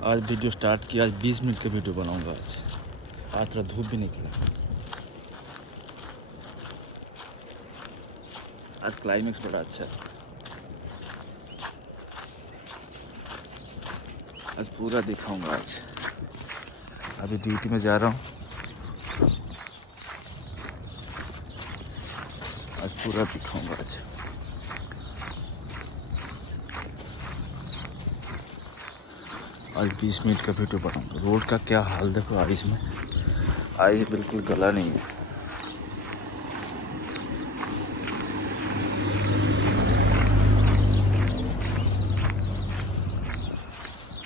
आज video start किया, आज 20 मिनट का वीडियो बनाऊंगा। आज थोड़ा धूप भी निकला। आज क्लाइमेक्स बड़ा अच्छा है। आज पूरा दिखाऊंगा। आज अभी ड्यूटी में जा रहा हूँ। आज पूरा दिखाऊंगा। आज 20 मिनट का वीडियो बनाऊंगा। रोड का क्या हाल देखो आइस में। आइस बिल्कुल गला नहीं है।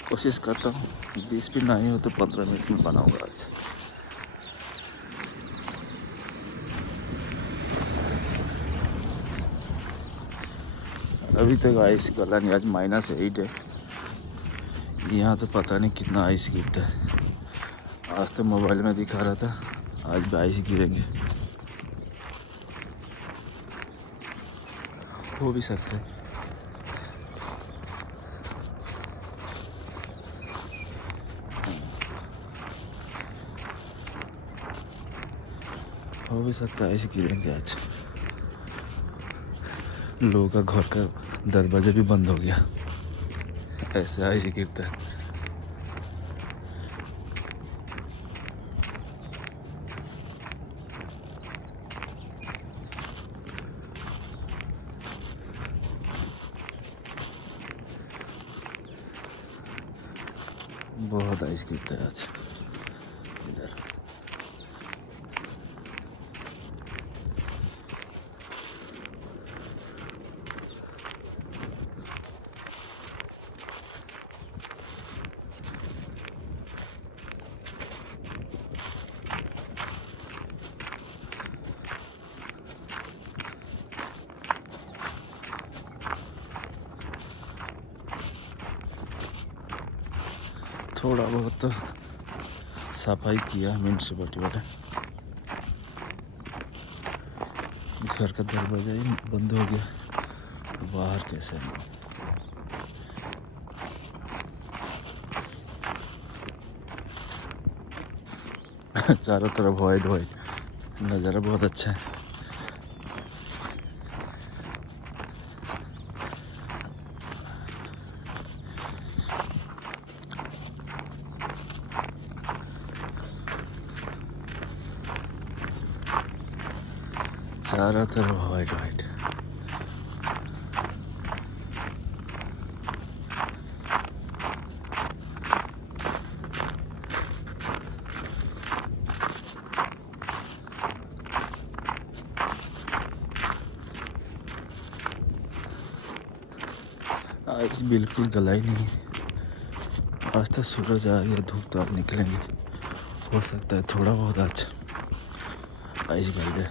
कोशिश करता हूँ 20 मिनट नहीं हो तो 15 मिनट में बनाऊंगा आज। अभी तक आइस गला नहीं। आज -8 है। यहाँ तो पता नहीं कितना आइस गिरता है। आज तो मोबाइल में दिखा रहा था, आज भी आइस गिरेंगे। हो भी सकता है। हो भी सकता है आइस गिरेंगे आज। लोगों का घर का दरवाजा भी बंद हो गया, ऐसे आइस गिरता है। बहुत आइस गिरता है आज इधर। थोड़ा बहुत तो सफाई किया म्यूनसिपलिटी वाले। घर का दरवाजा ही बंद हो गया, तो बाहर कैसे आएंगे? चारों तरफ वाइट वाइट नज़ारा बहुत अच्छा है। चारों तरफ वाइट वाइट। आइस बिल्कुल गला ही नहीं है। आज तो सूरज आ गया, धूप तो आज निकलेंगे। हो सकता है थोड़ा बहुत आज आइस गल जाए।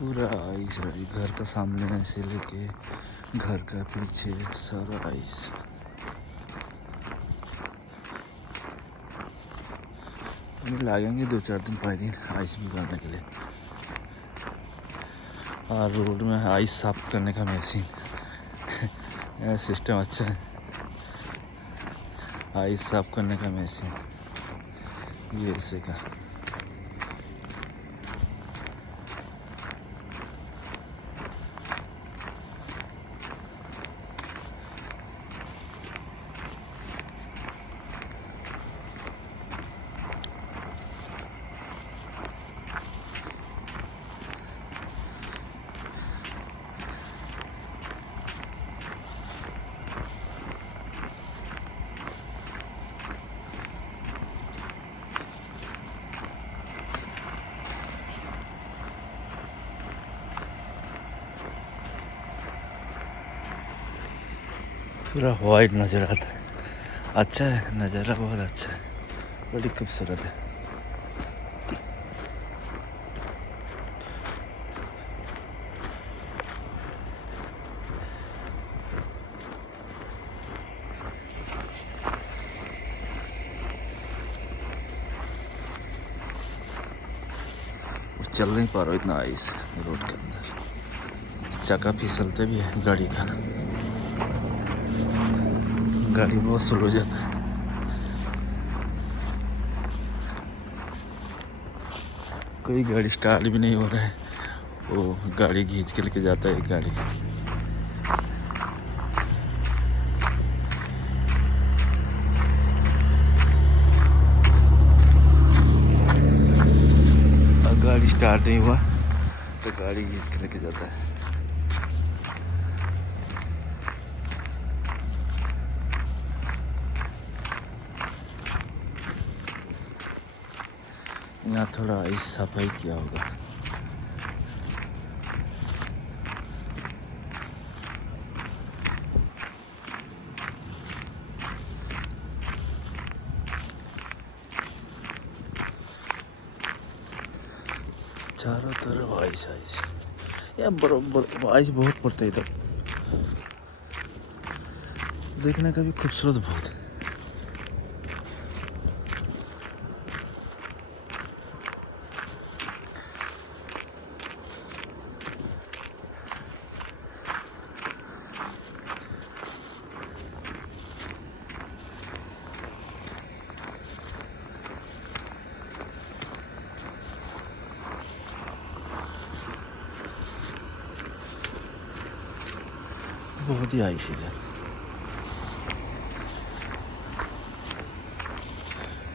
पूरा आइस है घर का सामने से लेके घर का पीछे सारा आइस। लगेंगे 2-4 दिन 5 दिन आइस निकालने के लिए। और रोड में आइस साफ करने का मशीन सिस्टम अच्छा है। आइस साफ करने का मशीन ये ऐसे का। पूरा वाइट नज़र आता है। अच्छा है, नज़ारा बहुत अच्छा है, बड़ी खूबसूरत है। चल नहीं पा रहा, इतना आइस है रोड के अंदर। चक्का फिसलते भी है गाड़ी का, गाड़ी बहुत स्लो जाता है। कोई गाड़ी स्टार्ट भी नहीं हो रहा है, वो गाड़ी खींच के लेके जाता है एक गाड़ी। गाड़ी स्टार्ट नहीं हुआ तो गाड़ी खींच के लेके जाता है। यहाँ थोड़ा इस सफाई किया होगा। चारों तरफ आइस आइस, यहाँ बर्फ आइस बहुत पड़ता है इधर, देखने का भी खूबसूरत बहुत है। बहुत ही आइस इधर,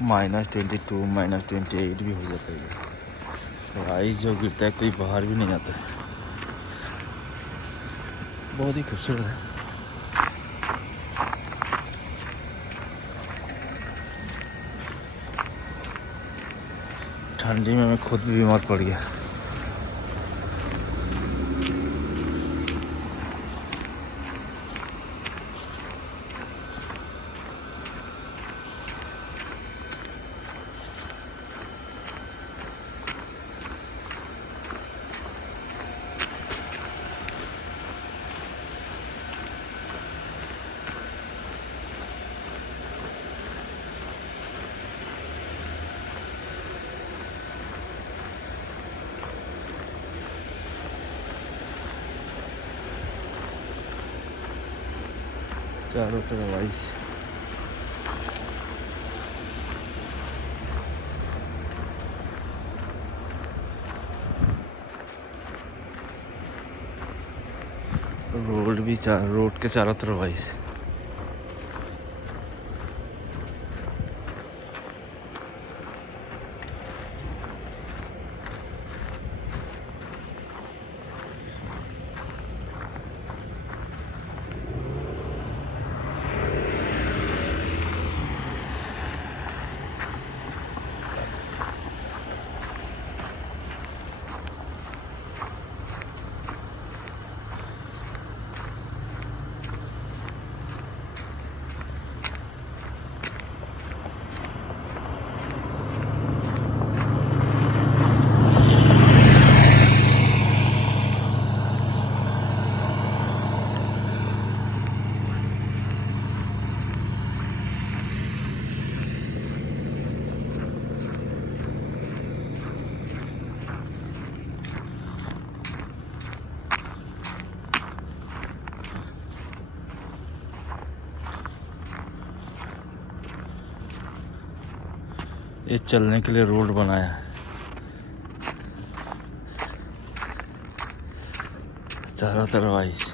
-22 -28 भी हो जाता है। तो आइस जो गिरता है कोई बाहर भी नहीं आता है, बहुत ही खूबसूरत है। ठंडी में मैं खुद भी बीमार पड़ गया। चारों तरफ आइस, रोड के चारों तरफ आइस। ये चलने के लिए रोड बनाया है, चारों तरफ आइस,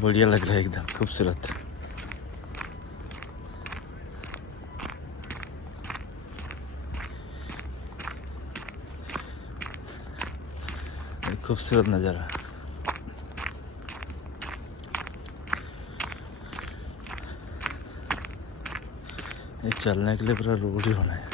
बढ़िया लग रहा है, एकदम खूबसूरत। खूबसूरत नज़ारा। ये चलने के लिए पूरा रोड ही होना है।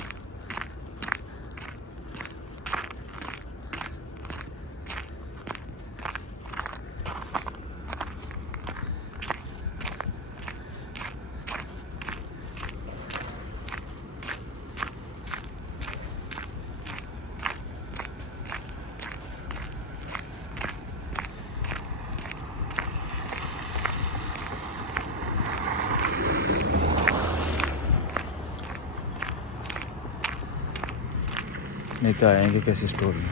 नहीं तो आएंगे कैसे स्टोर में।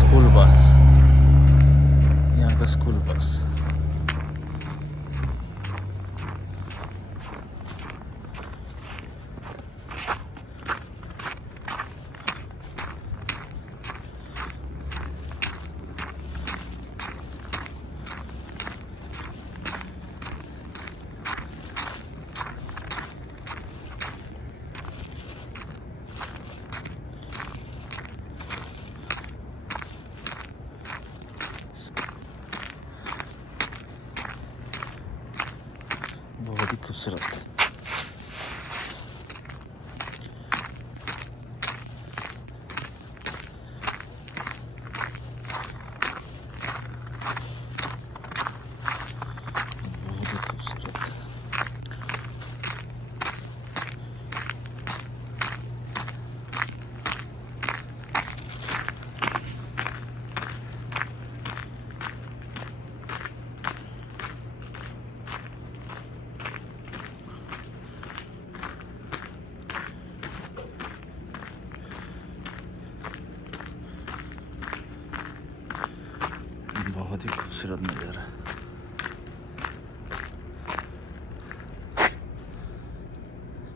स्कूल बस, यहाँ का स्कूल बस। बहुत ही खूबसूरत। बहुत ही खूबसूरत। बहुत ही खूबसूरत नज़ारा।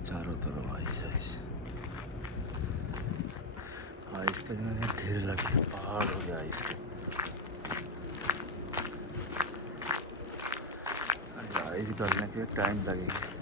चारों तरफ आइस आइस आइस का जो है ढेर लगे, पहाड़ हो गया आइस के। आइस गलने के टाइम लगेगा।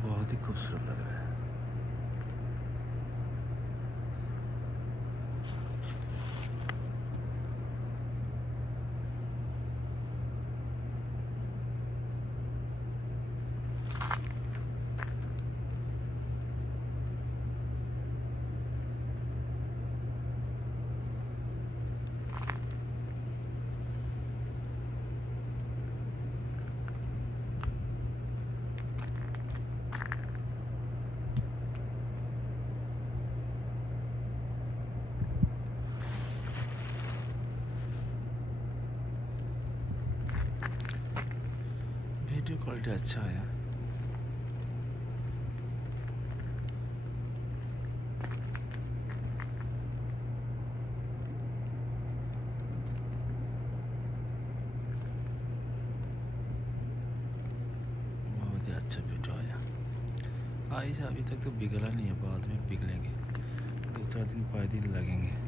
बहुत ही खूबसूरत लग रहा है। वीडियो क्वालिटी अच्छा है। बहुत ही अच्छा वीडियो आया। आइस अभी तक तो पिघला नहीं है, बाद में पिघलेंगे। 2-4 दिन 5 दिन लगेंगे।